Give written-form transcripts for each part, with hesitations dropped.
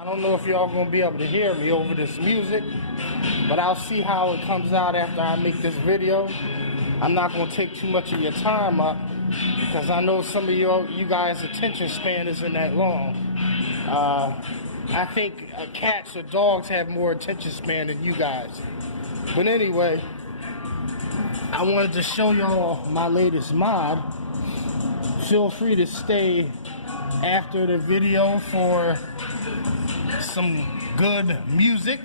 I don't know if y'all gonna be able to hear me over this music, but I'll see how it comes out after I make this video. I'm not gonna take too much of your time up because I know some of you guys' attention span isn't that long. I think cats or dogs have more attention span than you guys. But anyway, I wanted to show y'all my latest mod. Feel free to stay after the video for some good music.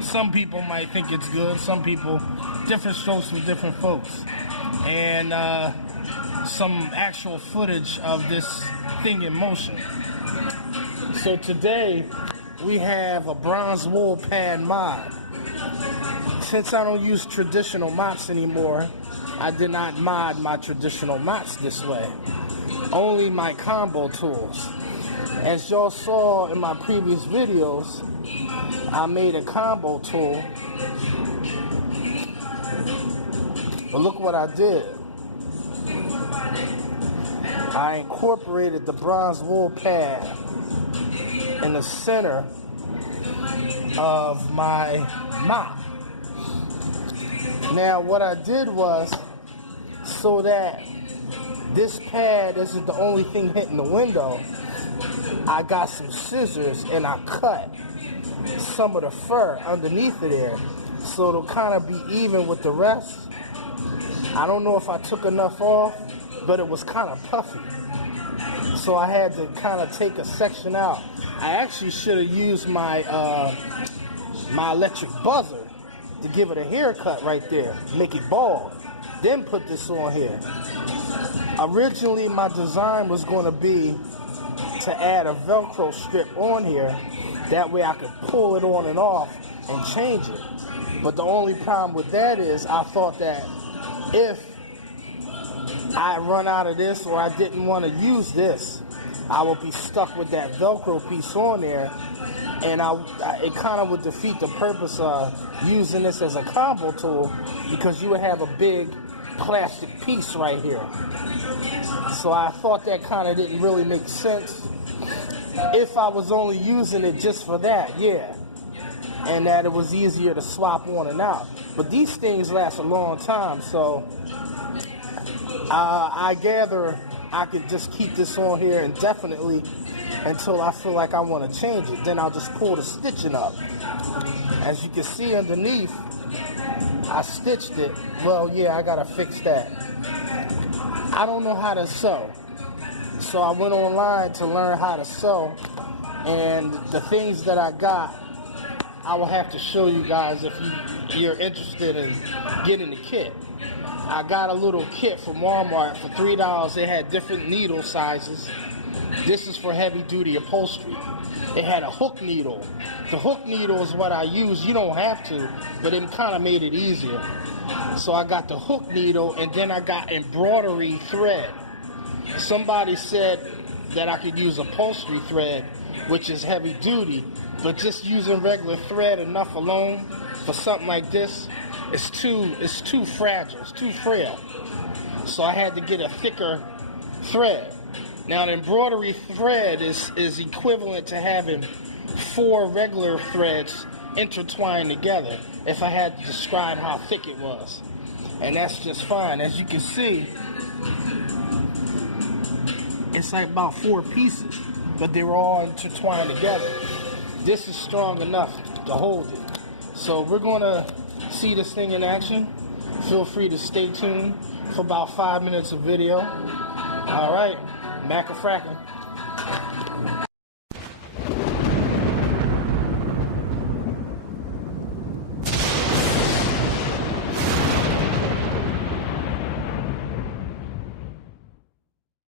Some people might think it's good, some people, different strokes for different folks. And some actual footage of this thing in motion. So today we have a bronze wool pad mod. Since I don't use traditional mops anymore, I did not mod my traditional mops this way. Only my combo tools. As y'all saw in my previous videos, I made a combo tool. But look what I did. I incorporated the bronze wool pad in the center of my mop. Now what I did was, so that this pad isn't the only thing hitting the window, I got some scissors and I cut some of the fur underneath it there, so it'll kind of be even with the rest. I don't know if I took enough off, but it was kind of puffy, so I had to kind of take a section out. I actually should have used my my electric buzzer to give it a haircut right there, make it bald, then put this on here. Originally my design was going to be to add a Velcro strip on here, that way I could pull it on and off and change it. But the only problem with that is I thought that if I run out of this, or I didn't want to use this, I would be stuck with that Velcro piece on there, and it kind of would defeat the purpose of using this as a combo tool, because you would have a big plastic piece right here. So I thought that kind of didn't really make sense. If I was only using it just for that, yeah, and that it was easier to swap on and out. But these things last a long time, so I gather I could just keep this on here indefinitely until I feel like I want to change it. Then I'll just pull the stitching up. As you can see underneath, I stitched it. Well, yeah, I gotta fix that. I don't know how to sew, so I went online to learn how to sew, and the things that I got, I will have to show you guys if you're interested in getting the kit. I got a little kit from Walmart for $3. They had different needle sizes. This is for heavy duty upholstery. It had a hook needle. The hook needle is what I use. You don't have to, but it kind of made it easier. So I got the hook needle, and then I got embroidery thread. Somebody said that I could use upholstery thread, which is heavy duty, but just using regular thread enough alone for something like this, it's too fragile, it's too frail. So I had to get a thicker thread. Now the embroidery thread is equivalent to having 4 regular threads intertwined together, if I had to describe how thick it was. And that's just fine. As you can see, it's like about 4 pieces, but they were all intertwined together. This is strong enough to hold it. So we're gonna see this thing in action. Feel free to stay tuned for about 5 minutes of video. All right, Mac-a-frackin'.